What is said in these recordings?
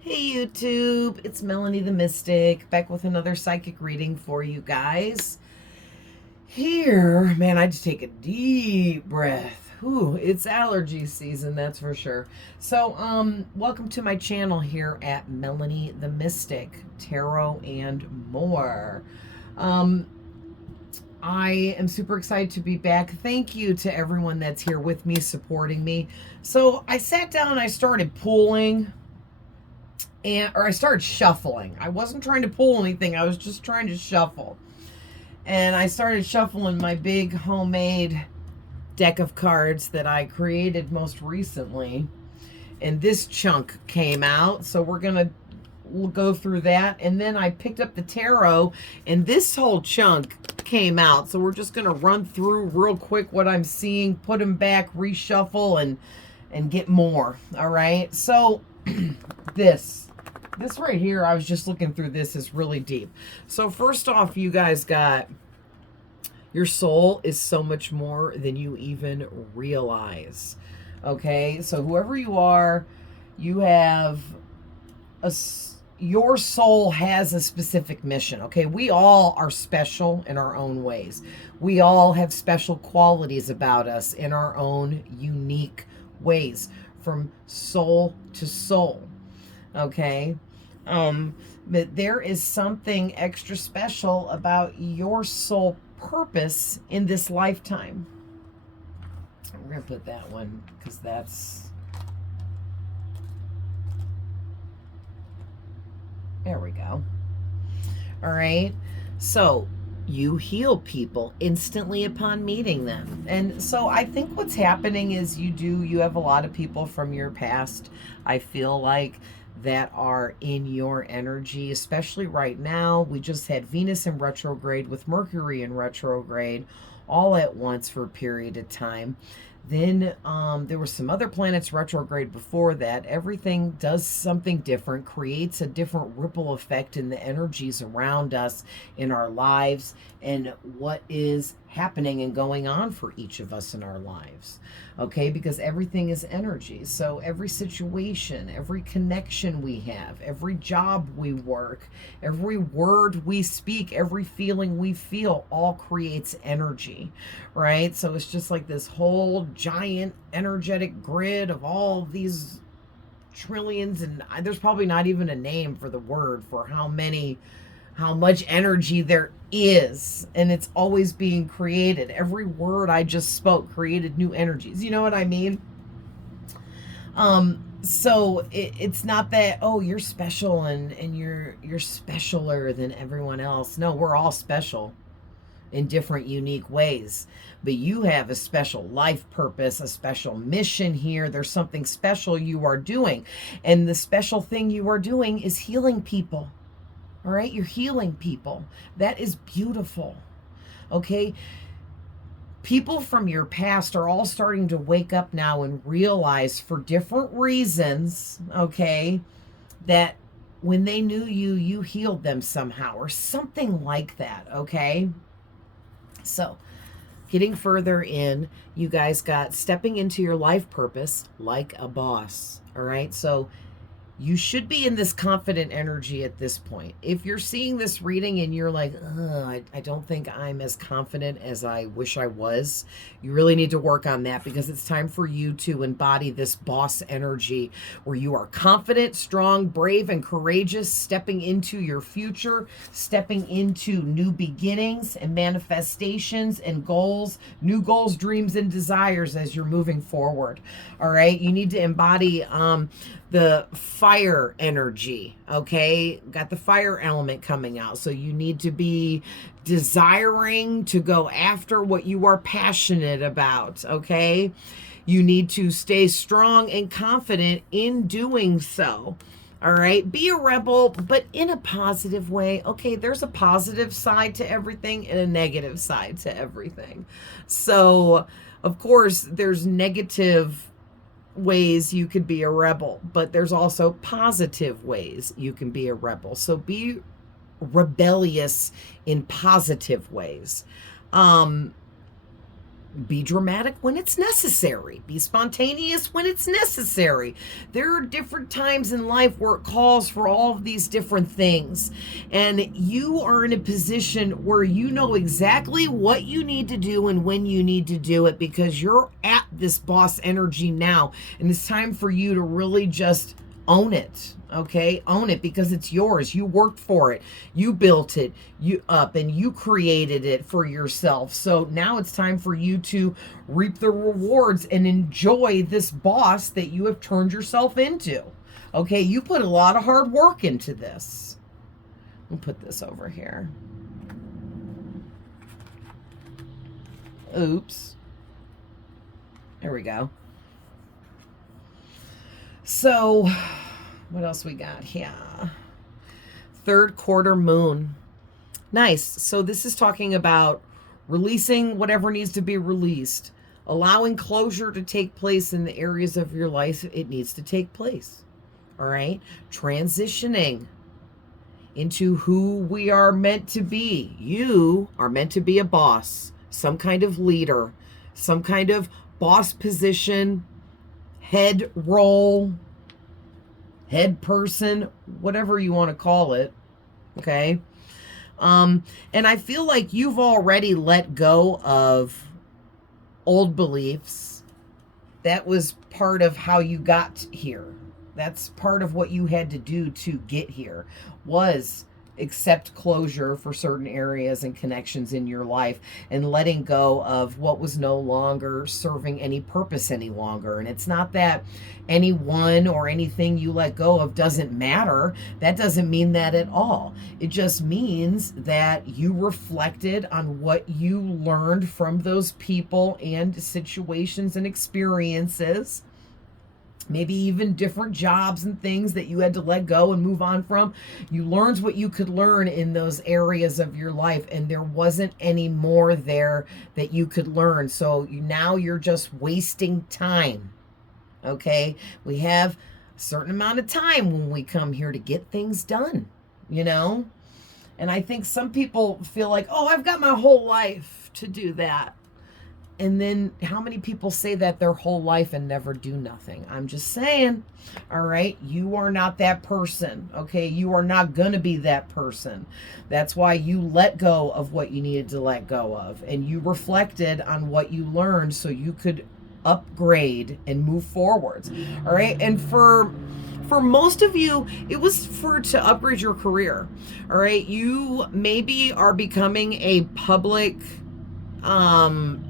Hey YouTube, it's Melanie the Mystic back with another psychic reading for you guys. Here, man, I just take a deep breath. Whew, it's allergy season, that's for sure. So, welcome to my channel here at Melanie the Mystic, Tarot and more. Um, I am super excited to be back. Thank you to everyone that's here with me, supporting me. So, I sat down and I started pulling or I started shuffling. I wasn't trying to pull anything. I was just trying to shuffle. And I started shuffling my big homemade deck of cards that I created most recently. And this chunk came out. So we're going to go through that. And then I picked up the tarot and this whole chunk came out. So we're just going to run through real quick what I'm seeing, put them back, reshuffle, and get more. All right. So this right here, I was just looking through this, is really deep. So first off, you guys got, your soul is so much more than you even realize. Okay, so whoever you are, you have your soul has a specific mission. Okay, we all are special in our own ways. We all have special qualities about us in our own unique ways, from soul to soul. Okay, but there is something extra special about your soul purpose in this lifetime. We're going to put that one because that's, there we go. All right. So you heal people instantly upon meeting them. And so I think what's happening is you have a lot of people from your past, I feel like, that are in your energy, especially right now. We just had Venus in retrograde with Mercury in retrograde all at once for a period of time. Then there were some other planets retrograde before that. Everything does something different, creates a different ripple effect in the energies around us, in our lives, and what is happening and going on for each of us in our lives. Okay, because everything is energy. So every situation, every connection we have, every job we work, every word we speak, every feeling we feel, all creates energy, right? So it's just like this whole giant energetic grid of all of these trillions, and there's probably not even a name for the word for how much energy there is, and it's always being created. Every word I just spoke created new energies. You know what I mean? So it's not that, oh, you're special and you're specialer than everyone else. No, we're all special in different unique ways, but you have a special life purpose, a special mission here. There's something special you are doing, and the special thing you are doing is healing people. All right, you're healing people. That is beautiful. Okay, people from your past are all starting to wake up now and realize, for different reasons, okay, that when they knew you, you healed them somehow or something like that. Okay, so getting further in, you guys got stepping into your life purpose like a boss. All right, so you should be in this confident energy at this point. If you're seeing this reading and you're like, I don't think I'm as confident as I wish I was, you really need to work on that, because it's time for you to embody this boss energy where you are confident, strong, brave, and courageous, stepping into your future, stepping into new beginnings and manifestations and goals, new goals, dreams, and desires as you're moving forward. All right, you need to embody the fire energy. Okay, got the fire element coming out, so you need to be desiring to go after what you are passionate about. Okay, you need to stay strong and confident in doing so. All right, be a rebel, but in a positive way. Okay, there's a positive side to everything and a negative side to everything. So of course there's negative ways you could be a rebel, but there's also positive ways you can be a rebel. So be rebellious in positive ways. Be dramatic when it's necessary. Be spontaneous when it's necessary. There are different times in life where it calls for all of these different things. And you are in a position where you know exactly what you need to do and when you need to do it, because you're at this boss energy now. And it's time for you to really just own it. Okay, own it, because it's yours. You worked for it, you built it you up, and you created it for yourself. So now it's time for you to reap the rewards and enjoy this boss that you have turned yourself into. Okay, you put a lot of hard work into this. We'll put this over here. Oops. There we go. So what else we got here? Third quarter moon. Nice. So this is talking about releasing whatever needs to be released, allowing closure to take place in the areas of your life it needs to take place. All right. Transitioning into who we are meant to be. You are meant to be a boss, some kind of leader, some kind of boss position, head role, head person, whatever you want to call it. Okay. And I feel like you've already let go of old beliefs. That was part of how you got here. That's part of what you had to do to get here, was accept closure for certain areas and connections in your life, and letting go of what was no longer serving any purpose any longer. And it's not that anyone or anything you let go of doesn't matter. That doesn't mean that at all. It just means that you reflected on what you learned from those people and situations and experiences. Maybe even different jobs and things that you had to let go and move on from. You learned what you could learn in those areas of your life, and there wasn't any more there that you could learn. So now you're just wasting time. Okay? We have a certain amount of time when we come here to get things done, you know? And I think some people feel like, oh, I've got my whole life to do that. And then how many people say that their whole life and never do nothing? I'm just saying, all right, you are not that person, okay? You are not going to be that person. That's why you let go of what you needed to let go of, and you reflected on what you learned so you could upgrade and move forwards, all right? And for most of you, it was to upgrade your career, all right? You maybe are becoming a public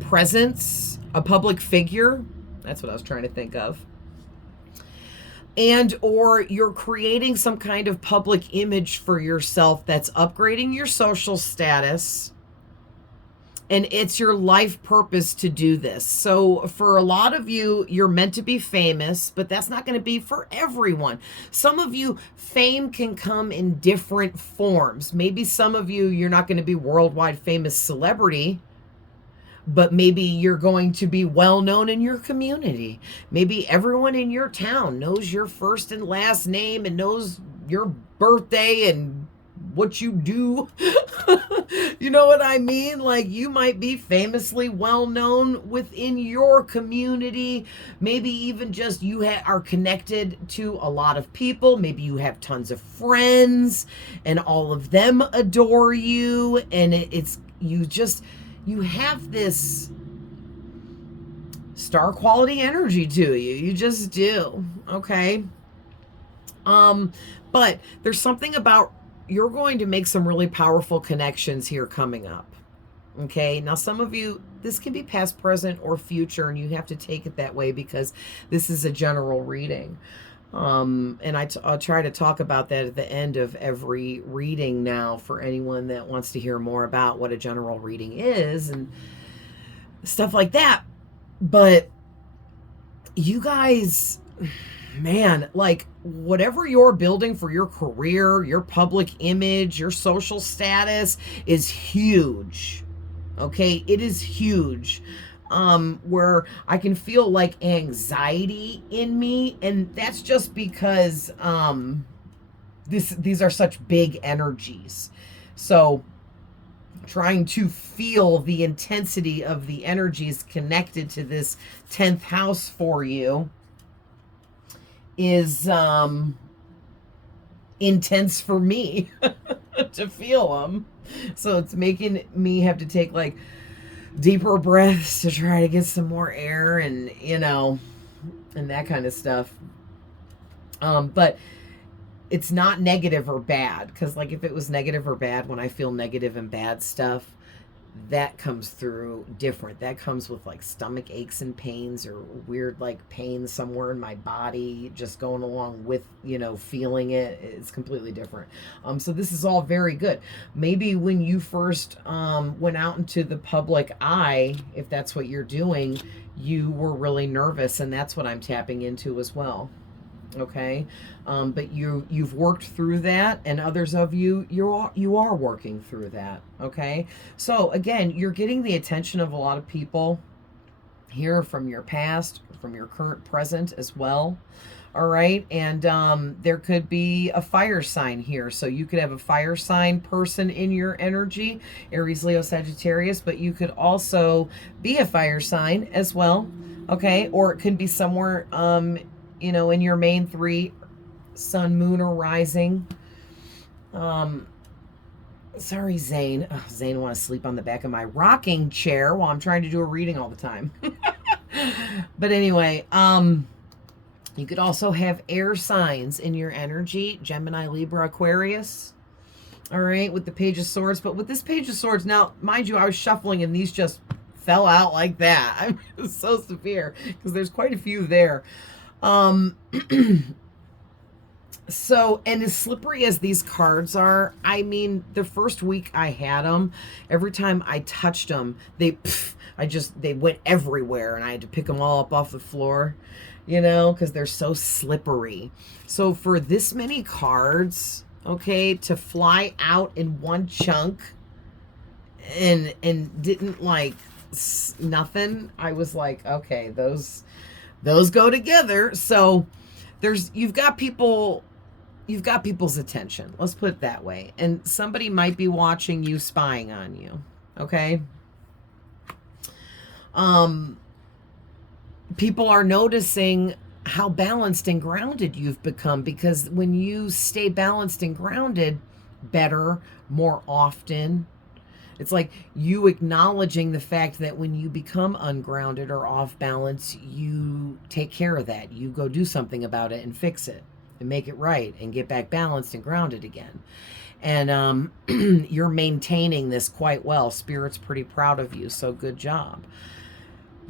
presence, a public figure. That's what I was trying to think of. And or you're creating some kind of public image for yourself that's upgrading your social status. And it's your life purpose to do this. So for a lot of you, you're meant to be famous, but that's not going to be for everyone. Some of you, fame can come in different forms. Maybe some of you, you're not going to be worldwide famous celebrity, but maybe you're going to be well known in your community. Maybe everyone in your town knows your first and last name and knows your birthday and what you do. You know what I mean? Like, you might be famously well known within your community. Maybe even just you are connected to a lot of people. Maybe you have tons of friends and all of them adore you. And you have this star quality energy to you. You just do. Okay. But there's something about, you're going to make some really powerful connections here coming up. Okay. Now, some of you, this can be past, present, or future, and you have to take it that way because this is a general reading. And I'll try to talk about that at the end of every reading now for anyone that wants to hear more about what a general reading is and stuff like that. But you guys, man, like, whatever you're building for your career, your public image, your social status is huge. Okay, it is huge. Where I can feel like anxiety in me, and that's just because these are such big energies. So trying to feel the intensity of the energies connected to this 10th house for you is intense for me to feel them. So it's making me have to take like deeper breaths to try to get some more air and, you know, and that kind of stuff. But it's not negative or bad, because like if it was negative or bad, when I feel negative and bad stuff, that comes through different. That comes with like stomach aches and pains, or weird like pain somewhere in my body just going along with, you know, feeling it. It's completely different. So this is all very good. Maybe when you first went out into the public eye, if that's what you're doing, you were really nervous, and that's what I'm tapping into as well. Okay, but you've worked through that, and others of you are working through that. Okay, so again, you're getting the attention of a lot of people here, from your past, from your current present as well. All right, and there could be a fire sign here, so you could have a fire sign person in your energy, Aries, Leo, Sagittarius, but you could also be a fire sign as well. Okay, or it could be somewhere you know, in your main three, sun, moon, or rising. Sorry, Zane. Oh, Zane wants to sleep on the back of my rocking chair while I'm trying to do a reading all the time. But anyway, you could also have air signs in your energy, Gemini, Libra, Aquarius. All right, with the Page of Swords. But with this Page of Swords, now, mind you, I was shuffling and these just fell out like that. I'm so severe because there's quite a few there. So, and as slippery as these cards are, I mean, the first week I had them, every time I touched them, they went everywhere, and I had to pick them all up off the floor, you know, because they're so slippery. So for this many cards, okay, to fly out in one chunk and didn't like nothing, I was like, okay, those go together. So you've got people's attention. Let's put it that way. And somebody might be watching you, spying on you. Okay? People are noticing how balanced and grounded you've become, because when you stay balanced and grounded better, more often, it's like you acknowledging the fact that when you become ungrounded or off balance, you take care of that. You go do something about it and fix it and make it right and get back balanced and grounded again. And you're maintaining this quite well. Spirit's pretty proud of you, so good job.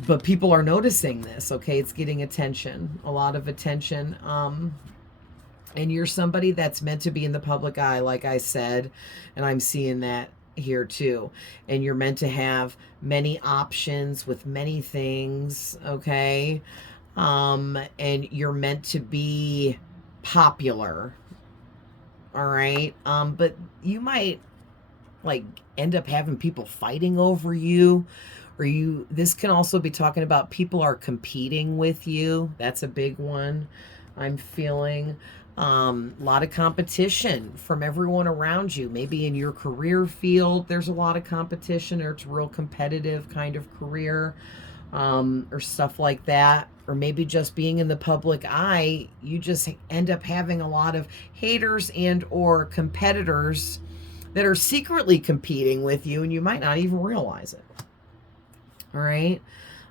But people are noticing this, okay? It's getting attention, a lot of attention. And you're somebody that's meant to be in the public eye, like I said, and I'm seeing that here too. And you're meant to have many options with many things, okay? And you're meant to be popular, all right? But you might like end up having people fighting over you, or this can also be talking about people are competing with you. That's a big one I'm feeling. A lot of competition from everyone around you. Maybe in your career field, there's a lot of competition, or it's a real competitive kind of career, or stuff like that. Or maybe just being in the public eye, you just end up having a lot of haters and or competitors that are secretly competing with you, and you might not even realize it. All right.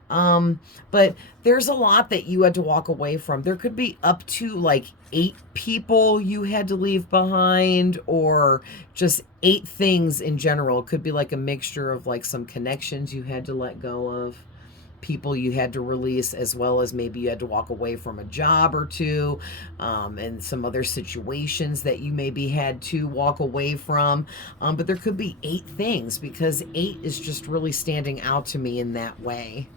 But there's a lot that you had to walk away from. There could be up to like 8 people you had to leave behind, or just 8 things in general. It could be like a mixture of like some connections you had to let go of, people you had to release, as well as maybe you had to walk away from a job or two, and some other situations that you maybe had to walk away from. But there could be 8 things, because 8 is just really standing out to me in that way.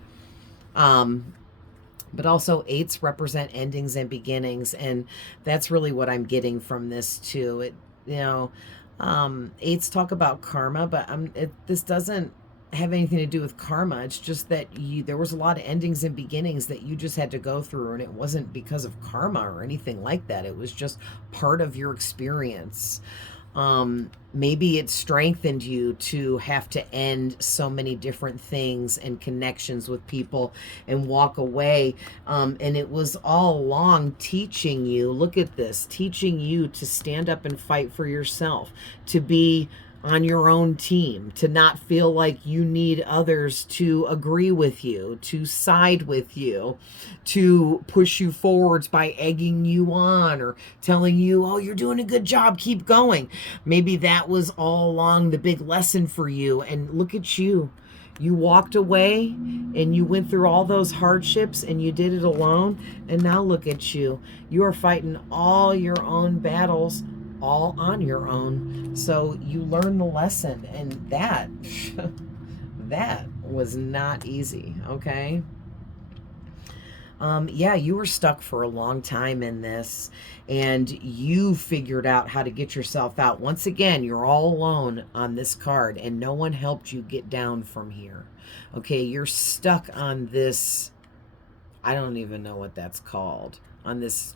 But also 8s represent endings and beginnings, and that's really what I'm getting from this too. It, you know, 8s talk about karma, but this doesn't have anything to do with karma. It's just that there was a lot of endings and beginnings that you just had to go through, and it wasn't because of karma or anything like that. It was just part of your experience. Maybe it strengthened you to have to end so many different things and connections with people and walk away. And it was all along teaching you, look at this, teaching you to stand up and fight for yourself, to be on your own team, to not feel like you need others to agree with you, to side with you, to push you forwards by egging you on or telling you, oh, you're doing a good job, keep going. Maybe that was all along the big lesson for you. And look at you. You walked away and you went through all those hardships and you did it alone. And now look at you. You are fighting all your own battles all on your own. So you learn the lesson, and that that was not easy. Okay. Yeah, you were stuck for a long time in this, and you figured out how to get yourself out. Once again, you're all alone on this card, and no one helped you get down from here. Okay, you're stuck on this, I don't even know what that's called, on this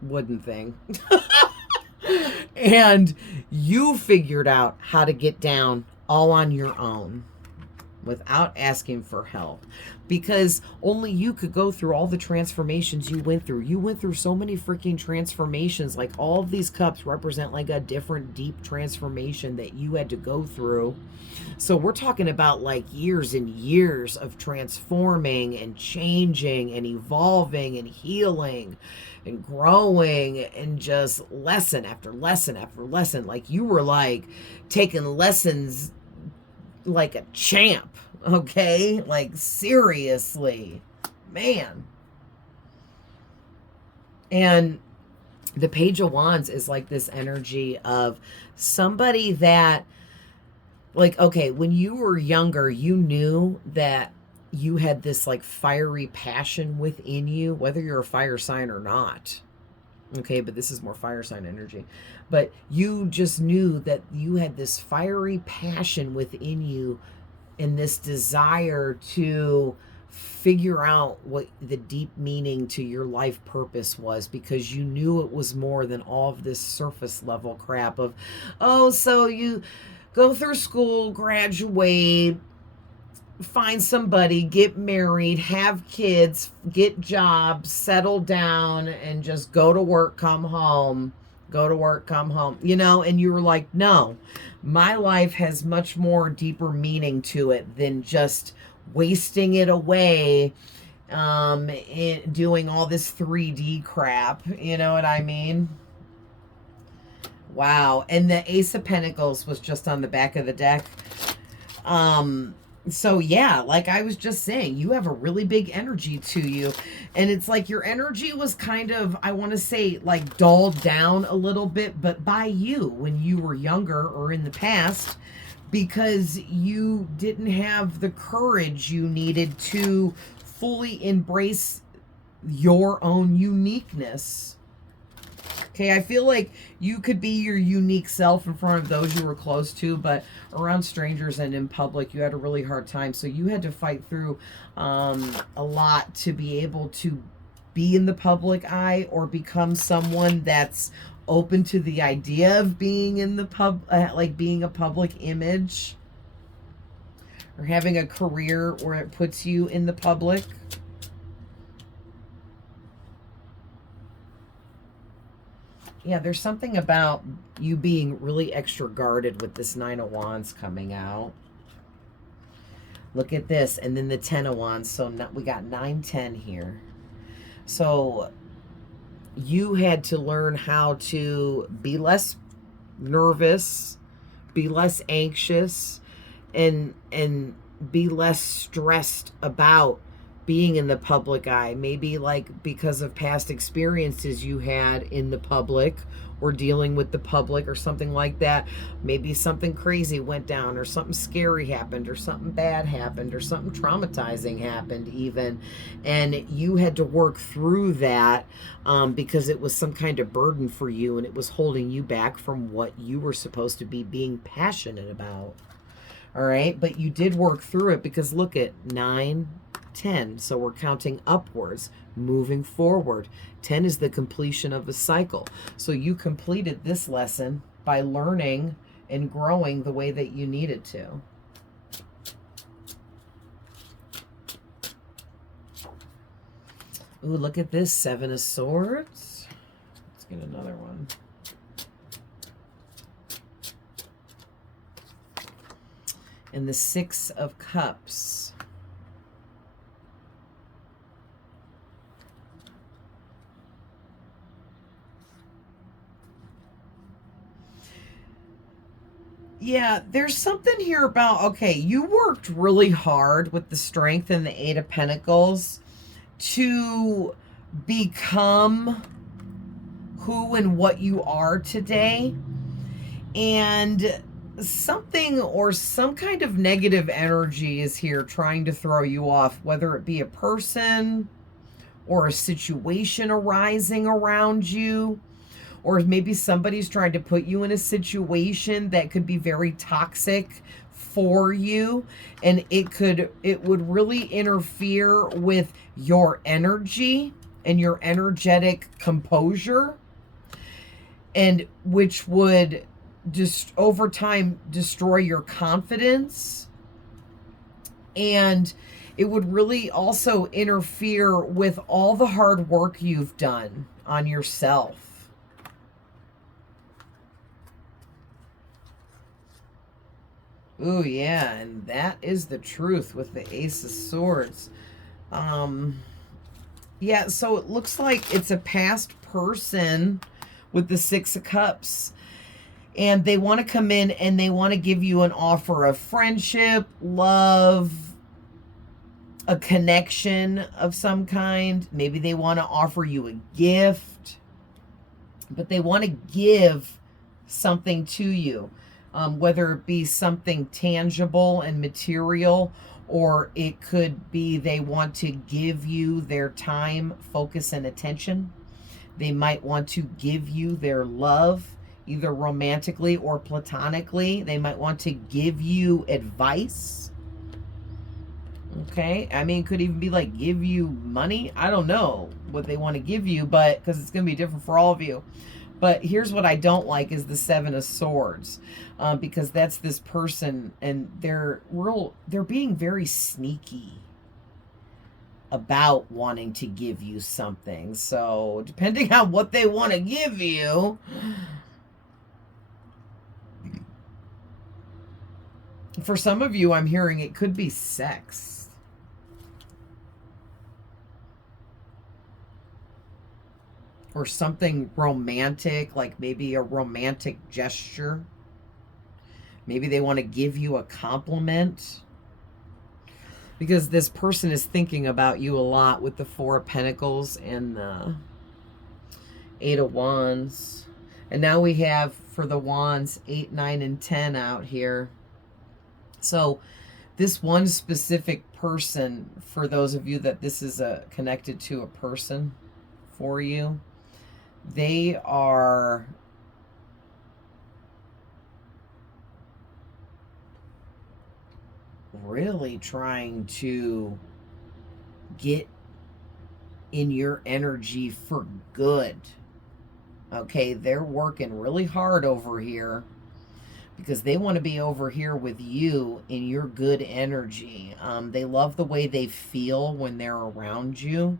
wooden thing. And you figured out how to get down all on your own without asking for help, because only you could go through all the transformations you went through. You went through so many freaking transformations. Like, all of these cups represent like a different deep transformation that you had to go through. So we're talking about like years and years of transforming and changing and evolving and healing and growing, and just lesson after lesson after lesson. Like, you were like taking lessons like a champ, okay? Like, seriously, man. And the Page of Wands is like this energy of somebody that, like, okay, when you were younger, you knew that you had this like fiery passion within you, whether you're a fire sign or not. Okay, but this is more fire sign energy. But you just knew that you had this fiery passion within you and this desire to figure out what the deep meaning to your life purpose was, because you knew it was more than all of this surface level crap of, oh, so you go through school, graduate, find somebody, get married, have kids, get jobs, settle down, and just go to work, come home, go to work, come home, you know. And you were like, no, my life has much more deeper meaning to it than just wasting it away in doing all this 3D crap, you know what I mean? Wow. And the Ace of Pentacles was just on the back of the deck. So yeah, like I was just saying, you have a really big energy to you. And it's like your energy was kind of, I want to say, like dulled down a little bit, but by you when you were younger or in the past, because you didn't have the courage you needed to fully embrace your own uniqueness. Okay, I feel like you could be your unique self in front of those you were close to, but around strangers and in public, you had a really hard time. So you had to fight through a lot to be able to be in the public eye or become someone that's open to the idea of being in the like being a public image, or having a career where it puts you in the public. Yeah, there's something about you being really extra guarded with this Nine of Wands coming out. Look at this. And then the 10 of Wands. So we got 9, 10 here. So you had to learn how to be less nervous, be less anxious, and be less stressed about being in the public eye. Maybe like because of past experiences you had in the public or dealing with the public or something like that. Maybe something crazy went down, or something scary happened, or something bad happened, or something traumatizing happened even, and you had to work through that because it was some kind of burden for you, and it was holding you back from what you were supposed to be being passionate about. All right, but you did work through it, because look at 9, 10. So we're counting upwards, moving forward. 10 is the completion of a cycle. So you completed this lesson. by learning and growing the way that you needed to. Ooh, look at this, Seven of Swords. Let's get another one. And the Six of Cups. Yeah, there's something here about, okay, you worked really hard with the Strength and the Eight of Pentacles to become who and what you are today. And something or some kind of negative energy is here trying to throw you off, whether it be a person or a situation arising around you, or maybe somebody's trying to put you in a situation that could be very toxic for you, and it would really interfere with your energy and your energetic composure, and which would just over time destroy your confidence, and it would really also interfere with all the hard work you've done on yourself. Ooh, yeah, and that is the truth with the Ace of Swords. Yeah, so it looks like it's a past person with the Six of Cups. And they want to come in and they want to give you an offer of friendship, love, a connection of some kind. Maybe they want to offer you a gift, but they want to give something to you, whether it be something tangible and material, or it could be they want to give you their time, focus, and attention. They might want to give you their love, either romantically or platonically. They might want to give you advice. Okay, I mean, it could even be like give you money. I don't know what they want to give you, but because it's going to be different for all of you. But here's what I don't like is the Seven of Swords, because that's this person, and they're being very sneaky about wanting to give you something. So depending on what they want to give you, for some of you, I'm hearing it could be sex. Or something romantic, like maybe a romantic gesture. Maybe they want to give you a compliment. Because this person is thinking about you a lot with the Four of Pentacles and the Eight of Wands. And now we have, for the Wands, 8, 9, and 10 out here. So this one specific person, for those of you that this is connected to a person for you, they are really trying to get in your energy for good. Okay, they're working really hard over here because they want to be over here with you in your good energy. They love the way they feel when they're around you.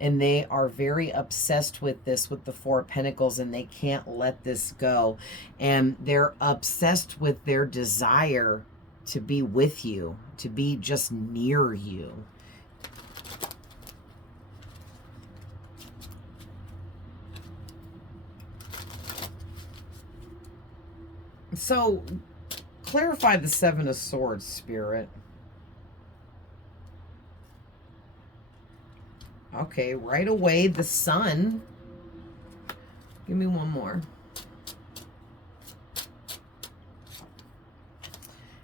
And they are very obsessed with this, with the Four of Pentacles, and they can't let this go. And they're obsessed with their desire to be with you, to be just near you. So, clarify the Seven of Swords, Spirit. Okay, right away, the Sun. Give me one more.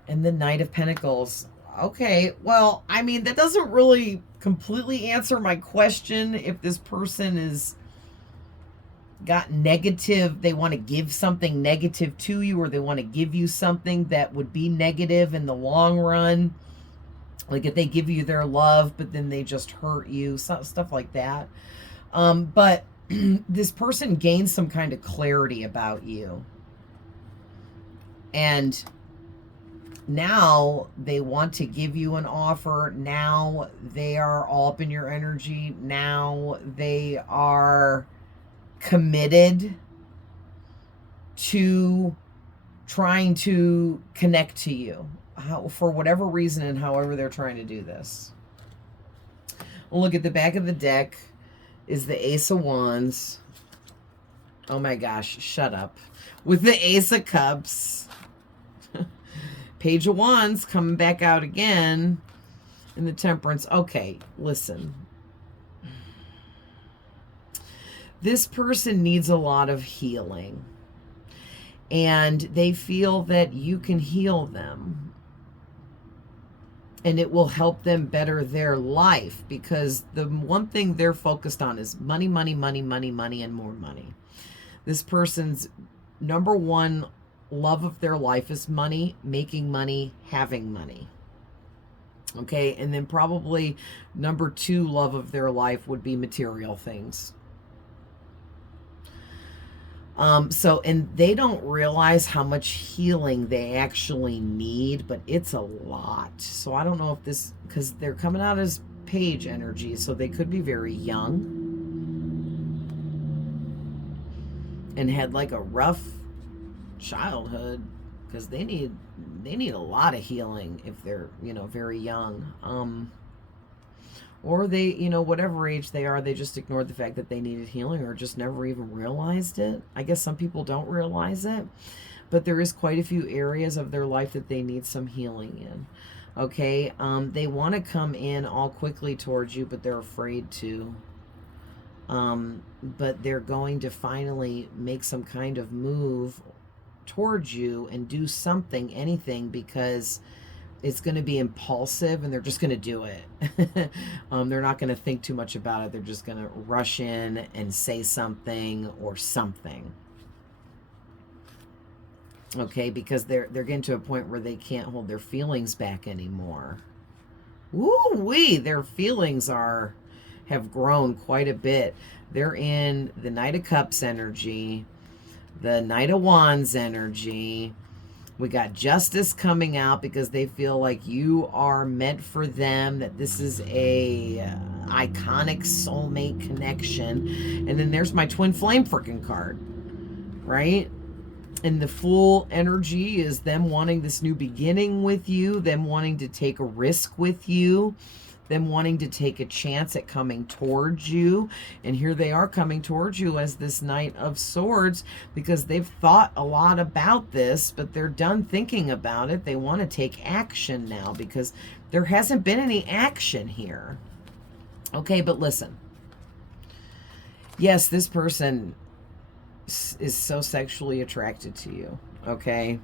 And the Knight of Pentacles. Okay, well, I mean, that doesn't really completely answer my question if this person is got negative, they want to give something negative to you, or they want to give you something that would be negative in the long run. Like if they give you their love, but then they just hurt you, stuff like that. But this person gains some kind of clarity about you. And now they want to give you an offer. Now they are all up in your energy. Now they are committed to trying to connect to you, for whatever reason and however they're trying to do this. We'll look at the back of the deck is the Ace of Wands. Oh my gosh, shut up. With the Ace of Cups. Page of Wands coming back out again. And the Temperance. Okay, listen. This person needs a lot of healing. And they feel that you can heal them. And it will help them better their life. Because the one thing they're focused on is money, money, money, money, money, and more money. This person's number one love of their life is money, making money, having money. Okay, and then probably number two love of their life would be material things. And they don't realize how much healing they actually need, but it's a lot. So I don't know if this, because they're coming out as page energy, so they could be very young and had like a rough childhood, because they need a lot of healing if they're, very young. Or they, whatever age they are, they just ignored the fact that they needed healing, or just never even realized it. I guess some people don't realize it, but there is quite a few areas of their life that they need some healing in. Okay, they want to come in all quickly towards you, but they're afraid to. But they're going to finally make some kind of move towards you and do something, anything, because it's going to be impulsive and they're just going to do it. They're not going to think too much about it. They're just going to rush in and say something or something. Okay, because they're getting to a point where they can't hold their feelings back anymore. Woo-wee, their feelings have grown quite a bit. They're in the Knight of Cups energy, the Knight of Wands energy. We got Justice coming out because they feel like you are meant for them, that this is a iconic soulmate connection. And then there's my Twin Flame freaking card, right? And the Fool energy is them wanting this new beginning with you, them wanting to take a risk with you, them wanting to take a chance at coming towards you. And here they are coming towards you as this Knight of Swords, because they've thought a lot about this, but they're done thinking about it. They want to take action now because there hasn't been any action here. Okay, but listen. Yes, this person is so sexually attracted to you. Okay?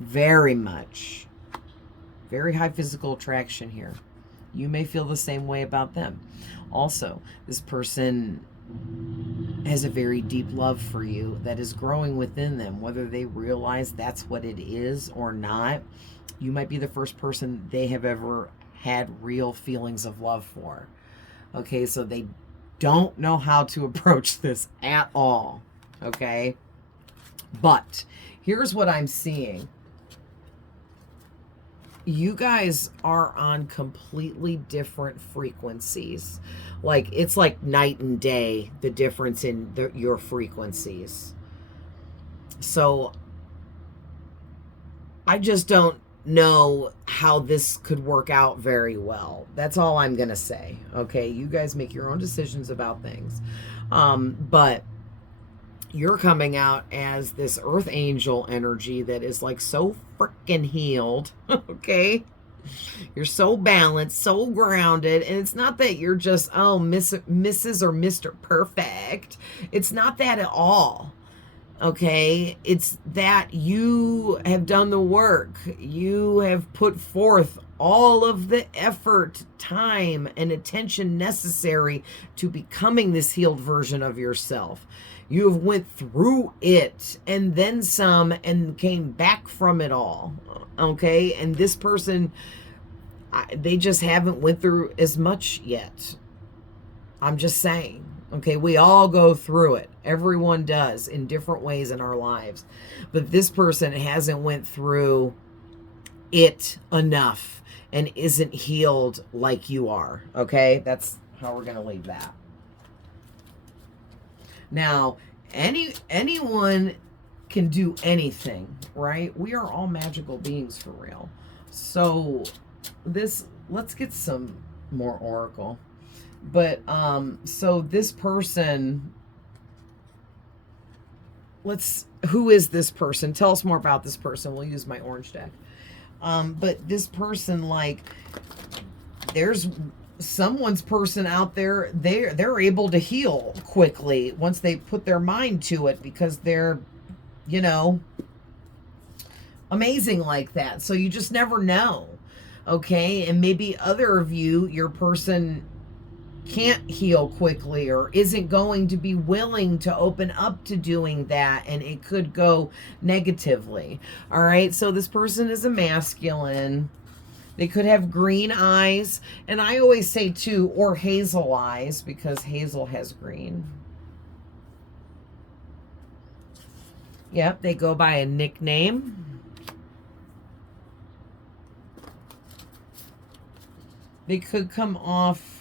Very much. Very high physical attraction here. You may feel the same way about them. Also, this person has a very deep love for you that is growing within them, whether they realize that's what it is or not. You might be the first person they have ever had real feelings of love for. Okay, so they don't know how to approach this at all. Okay? But here's what I'm seeing. You guys are on completely different frequencies. Like, it's like night and day, the difference in your frequencies. So, I just don't know how this could work out very well. That's all I'm going to say. Okay, you guys make your own decisions about things. But you're coming out as this Earth Angel energy that is like so freaking healed. Okay, you're so balanced, so grounded, and it's not that you're just Mrs. or Mr. Perfect. It's not that at all. Okay, it's that you have done the work. You have put forth all of the effort, time, and attention necessary to becoming this healed version of yourself. You have went through it and then some and came back from it all. Okay, and this person, they just haven't went through as much yet. I'm just saying. Okay, we all go through it. Everyone does in different ways in our lives. But this person hasn't went through it enough and isn't healed like you are. Okay? That's how we're going to leave that. Now, anyone can do anything, right? We are all magical beings for real. So let's get some more oracle. But so this person, who is this person? Tell us more about this person. We'll use my orange deck. But this person, like, there's someone's person out there, they're able to heal quickly once they put their mind to it, because they're, you know, amazing like that. So you just never know. Okay? And maybe other of you, your person can't heal quickly or isn't going to be willing to open up to doing that, and it could go negatively. All right, so this person is a masculine. They could have green eyes, and I always say too, or hazel eyes, because hazel has green. Yep, they go by a nickname. They could come off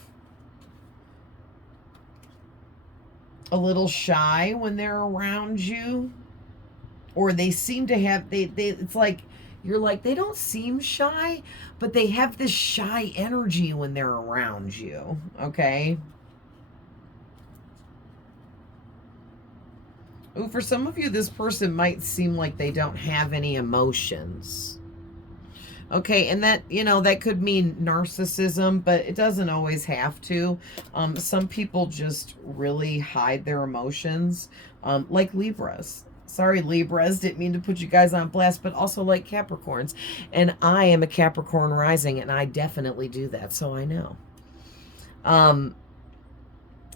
a little shy when they're around you, or they seem to have, it's like, you're like, they don't seem shy, but they have this shy energy when they're around you. Okay. Ooh, for some of you, this person might seem like they don't have any emotions. Okay, and that, you know, that could mean narcissism, but it doesn't always have to. Some people just really hide their emotions, like Libras. Sorry, Libras, didn't mean to put you guys on blast, but also like Capricorns. And I am a Capricorn rising, and I definitely do that, so I know.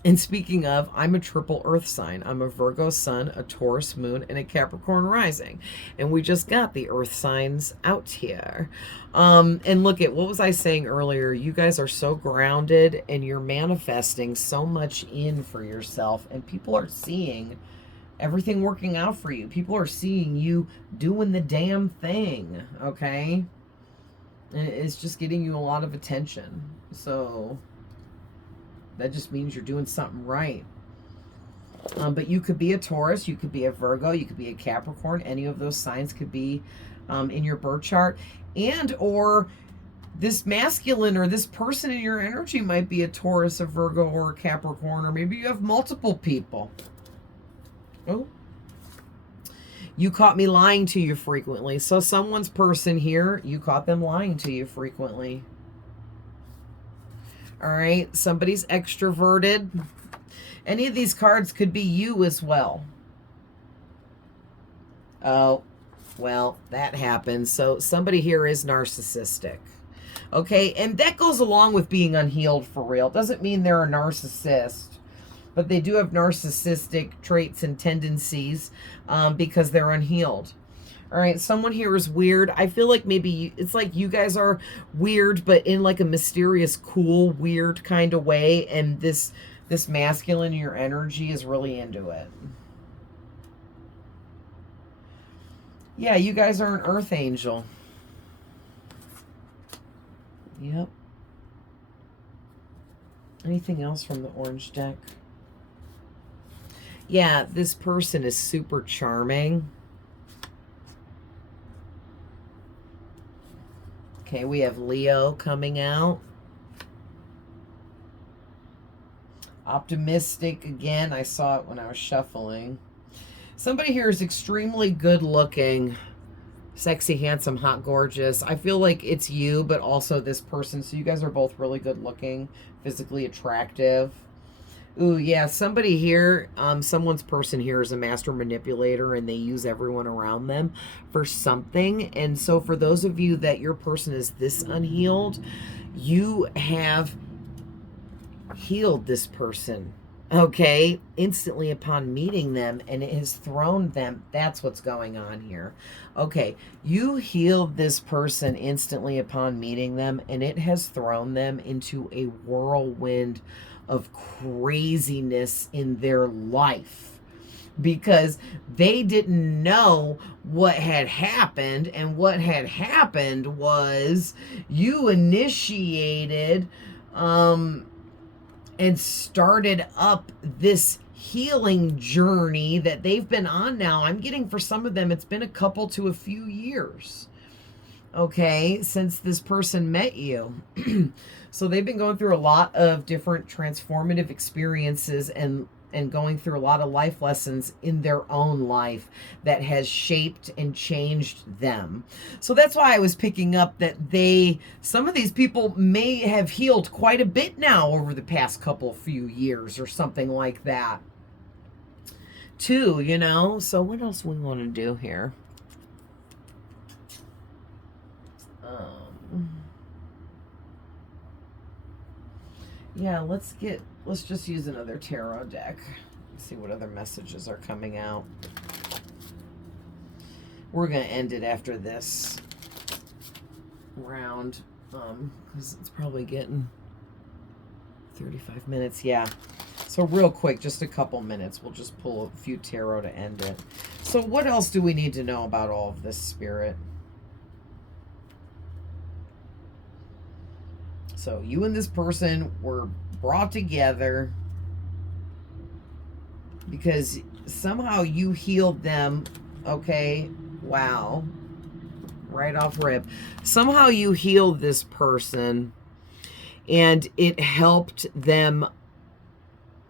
And speaking of, I'm a triple earth sign. I'm a Virgo sun, a Taurus moon, and a Capricorn rising. And we just got the earth signs out here. And look at, what was I saying earlier? You guys are so grounded, and you're manifesting so much in for yourself. And people are seeing everything working out for you. People are seeing you doing the damn thing, okay? And it's just getting you a lot of attention. So that just means you're doing something right. But you could be a Taurus, you could be a Virgo, you could be a Capricorn. Any of those signs could be in your birth chart. And or this masculine or this person in your energy might be a Taurus, a Virgo, or a Capricorn. Or maybe you have multiple people. Oh. You caught me lying to you frequently. So someone's person here, you caught them lying to you frequently. All right, somebody's extroverted. Any of these cards could be you as well. Oh, well, that happens. So somebody here is narcissistic. Okay, and that goes along with being unhealed for real. Doesn't mean they're a narcissist, but they do have narcissistic traits and tendencies because they're unhealed. All right, someone here is weird. I feel like maybe it's like you guys are weird, but in like a mysterious, cool, weird kind of way. And this masculine, your energy is really into it. Yeah, you guys are an earth angel. Yep. Anything else from the orange deck? Yeah, this person is super charming. Okay, we have Leo coming out. Optimistic again. I saw it when I was shuffling. Somebody here is extremely good looking. Sexy, handsome, hot, gorgeous. I feel like it's you, but also this person. So you guys are both really good looking, physically attractive. Ooh, yeah, somebody here, someone's person here is a master manipulator, and they use everyone around them for something. And so for those of you that your person is this unhealed, you have healed this person, okay, instantly upon meeting them, and it has thrown them. That's what's going on here. Okay, you healed this person instantly upon meeting them, and it has thrown them into a whirlwind of craziness in their life, because they didn't know what had happened. And what had happened was you initiated and started up this healing journey that they've been on now. I'm getting, for some of them, it's been a couple to a few years, okay, since this person met you. So they've been going through a lot of different transformative experiences and going through a lot of life lessons in their own life that has shaped and changed them. So that's why I was picking up that some of these people may have healed quite a bit now over the past few years or something like that too, you know. So what else we want to do here? Yeah, let's just use another tarot deck. See what other messages are coming out. We're going to end it after this round, because it's probably getting 35 minutes. Yeah. So real quick, just a couple minutes. We'll just pull a few tarot to end it. So what else do we need to know about all of this, Spirit? So you and this person were brought together because somehow you healed them. Okay. Wow. Right off rip. Somehow you healed this person and it helped them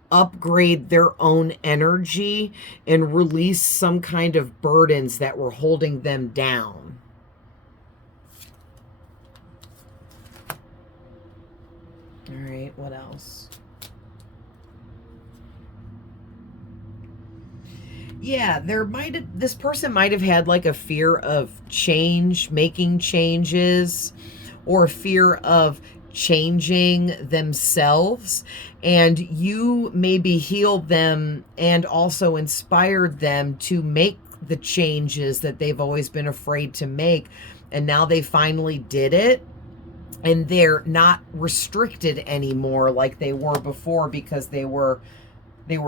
upgrade their own energy and release some kind of burdens that were holding them down. All right, what else? Yeah, this person might have had like a fear of change, making changes, or fear of changing themselves, and you maybe healed them and also inspired them to make the changes that they've always been afraid to make, and now they finally did it. And they're not restricted anymore like they were before, because they were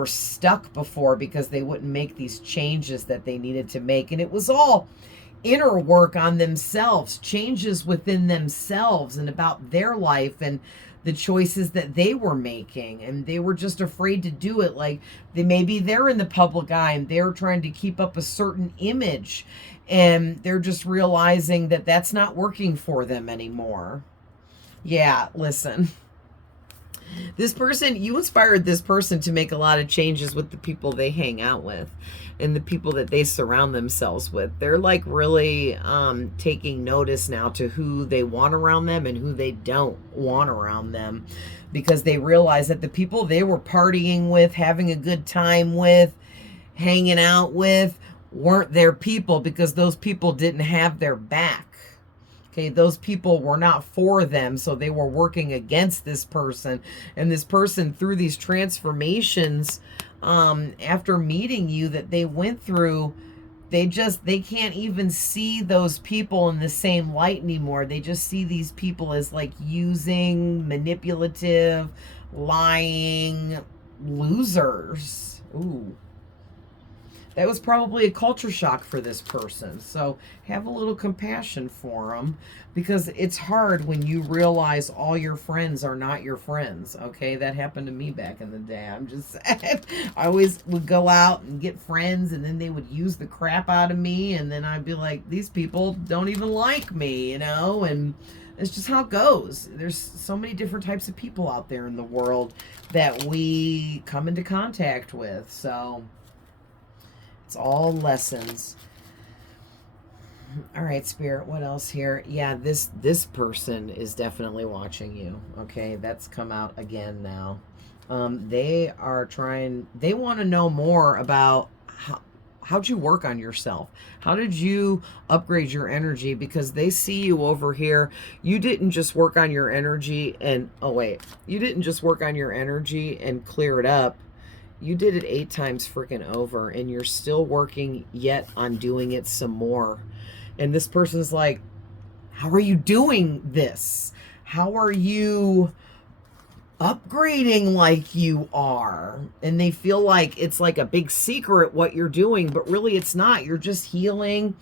stuck before because they wouldn't make these changes that they needed to make. And it was all inner work on themselves, changes within themselves and about their life and the choices that they were making. And they were just afraid to do it. Like they're in the public eye and they're trying to keep up a certain image, and they're just realizing that that's not working for them anymore. Yeah, listen. This person, you inspired this person to make a lot of changes with the people they hang out with and the people that they surround themselves with. They're like really taking notice now to who they want around them and who they don't want around them, because they realize that the people they were partying with, having a good time with, hanging out with, weren't their people, because those people didn't have their back. Okay, those people were not for them, so they were working against this person. And this person, through these transformations, after meeting you that they went through, they can't even see those people in the same light anymore. They just see these people as like using, manipulative, lying losers. Ooh. That was probably a culture shock for this person. So have a little compassion for them, because it's hard when you realize all your friends are not your friends. Okay, that happened to me back in the day. I'm just saying. I always would go out and get friends, and then they would use the crap out of me, and then I'd be like, these people don't even like me, you know? And it's just how it goes. There's so many different types of people out there in the world that we come into contact with. So it's all lessons. All right, Spirit, what else here? Yeah, this person is definitely watching you. Okay, that's come out again now. They want to know more about how'd you work on yourself? How did you upgrade your energy? Because they see you over here. You didn't just work on your energy and, you didn't just work on your energy and clear it up. You did it 8 times freaking over, and you're still working yet on doing it some more. And this person's like, how are you doing this? How are you upgrading like you are. And they feel like it's like a big secret what you're doing, but really it's not. You're just healing